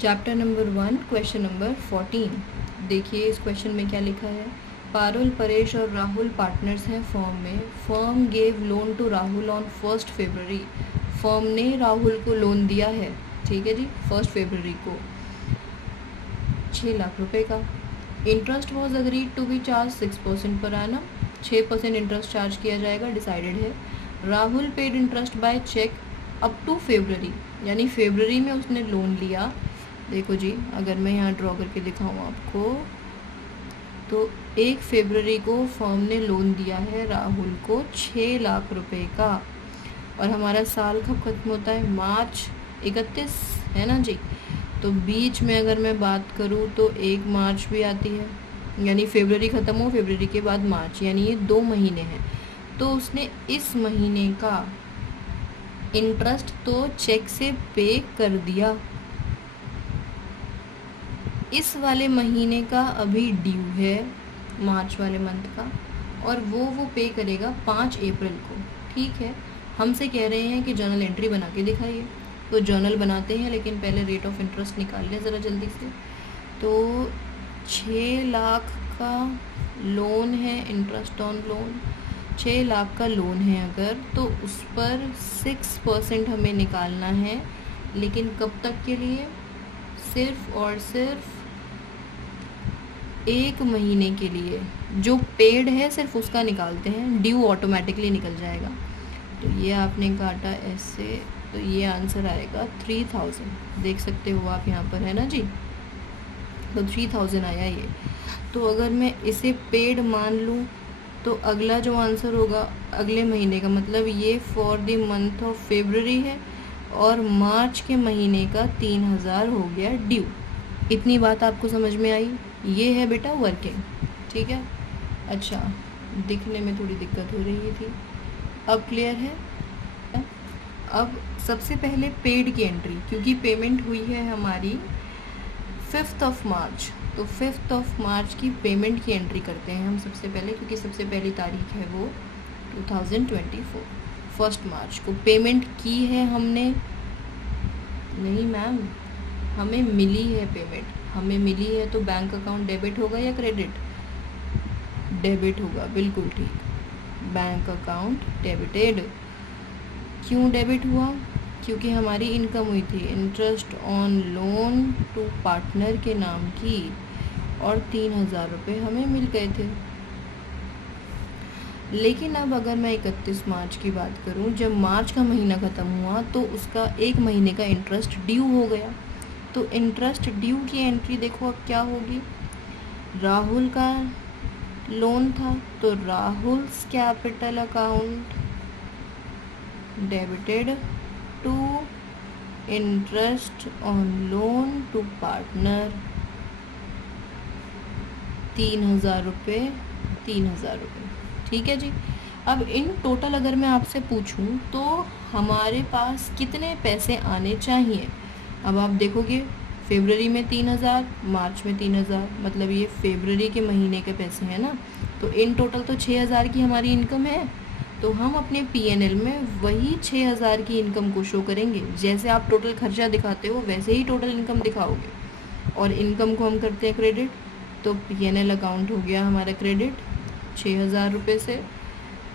Chapter number 1 question number 14। देखिए इस question में क्या लिखा है। पारुल, परेश और राहुल पार्टनर्स हैं फर्म में। Firm gave loan to Rahul on 1 February. Firm ने राहुल को लोन दिया है, ठीक है जी, 1 फरवरी को 6 लाख रुपए का। Interest was agreed to be charged 6% पर एनम। 6% इंटरेस्ट चार्ज किया जाएगा, डिसाइडेड है। Rahul paid interest by cheque up to फरवरी, यानी फरवरी में उसने लोन लिया। देखो जी, अगर मैं यहाँ ड्रॉ करके दिखाऊँ आपको, तो 1 फरवरी को फर्म ने लोन दिया है राहुल को 6 लाख रुपए का। और हमारा साल कब खत्म होता है? मार्च 31, है ना जी। तो बीच में अगर मैं बात करूँ तो 1 मार्च भी आती है, यानी फरवरी ख़त्म हो, फरवरी के बाद मार्च, यानी ये 2 महीने हैं। तो उसने इस महीने का इंटरेस्ट तो चेक से पे कर दिया। इस वाले महीने का अभी ड्यू है, मार्च वाले मंथ का, और वो पे करेगा 5 अप्रैल को, ठीक है। हमसे कह रहे हैं कि जर्नल एंट्री बना के दिखाइए, तो जर्नल बनाते हैं, लेकिन पहले रेट ऑफ इंटरेस्ट निकाल लें ज़रा जल्दी से। तो 6 लाख का लोन है, इंटरेस्ट ऑन लोन 6 लाख का लोन है अगर, तो उस पर 6% हमें निकालना है, लेकिन कब तक के लिए? सिर्फ और सिर्फ 1 महीने के लिए। जो पेड है सिर्फ उसका निकालते हैं, ड्यू ऑटोमेटिकली निकल जाएगा। तो ये आपने काटा ऐसे, तो ये आंसर आएगा 3000। देख सकते हो आप यहाँ पर, है ना जी। तो 3000 आया ये। तो अगर मैं इसे पेड मान लूँ तो अगला जो आंसर होगा अगले महीने का, मतलब ये for the month of February है, और मार्च के महीने का 3000 हो गया ड्यू। इतनी बात आपको समझ में आई? ये है बेटा वर्किंग, ठीक है। अच्छा, दिखने में थोड़ी दिक्कत हो रही थी, अब क्लियर है। अब सबसे पहले पेड की एंट्री, क्योंकि पेमेंट हुई है हमारी 5 मार्च, तो 5 मार्च की पेमेंट की एंट्री करते हैं हम सबसे पहले, क्योंकि सबसे पहली तारीख है वो 2024। 1 मार्च को पेमेंट की है हमने, नहीं मैम, हमें मिली है पेमेंट, हमें मिली है, तो बैंक अकाउंट डेबिट होगा या क्रेडिट? डेबिट होगा, बिल्कुल ठीक। Bank account debited. क्यों डेबिट हुआ? क्योंकि हमारी इनकम हुई थी, interest on loan to partner के नाम की, और 3000 रुपये हमें मिल गए थे। लेकिन अब अगर मैं 31 मार्च की बात करूं, जब मार्च का महीना ख़त्म हुआ तो उसका 1 महीने का इंटरेस्ट ड्यू हो गया। तो इंटरेस्ट ड्यू की एंट्री देखो अब क्या होगी। राहुल का लोन था, तो Rahul's capital account debited to interest on loan to partner 3000 रुपये, 3000 रुपये, ठीक है जी। अब इन टोटल अगर मैं आपसे पूछूं तो हमारे पास कितने पैसे आने चाहिए? अब आप देखोगे, फरवरी में 3000, मार्च में 3000, मतलब ये फरवरी के महीने के पैसे हैं ना। तो इन टोटल तो 6000 की हमारी इनकम है, तो हम अपने पीएनएल में वही 6000 की इनकम को शो करेंगे। जैसे आप टोटल खर्चा दिखाते हो वैसे ही टोटल इनकम दिखाओगे, और इनकम को हम करते हैं क्रेडिट, तो पीएनएल अकाउंट हो गया हमारा क्रेडिट 6000 रुपये से,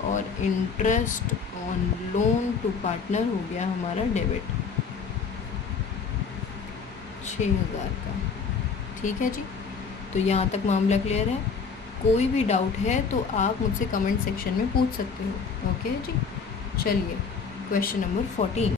और interest on loan to partner हो गया हमारा डेबिट 6000 का, ठीक है जी। तो यहाँ तक मामला क्लियर है। कोई भी डाउट है तो आप मुझसे कमेंट सेक्शन में पूछ सकते हो, ओके जी। चलिए क्वेश्चन नंबर 14।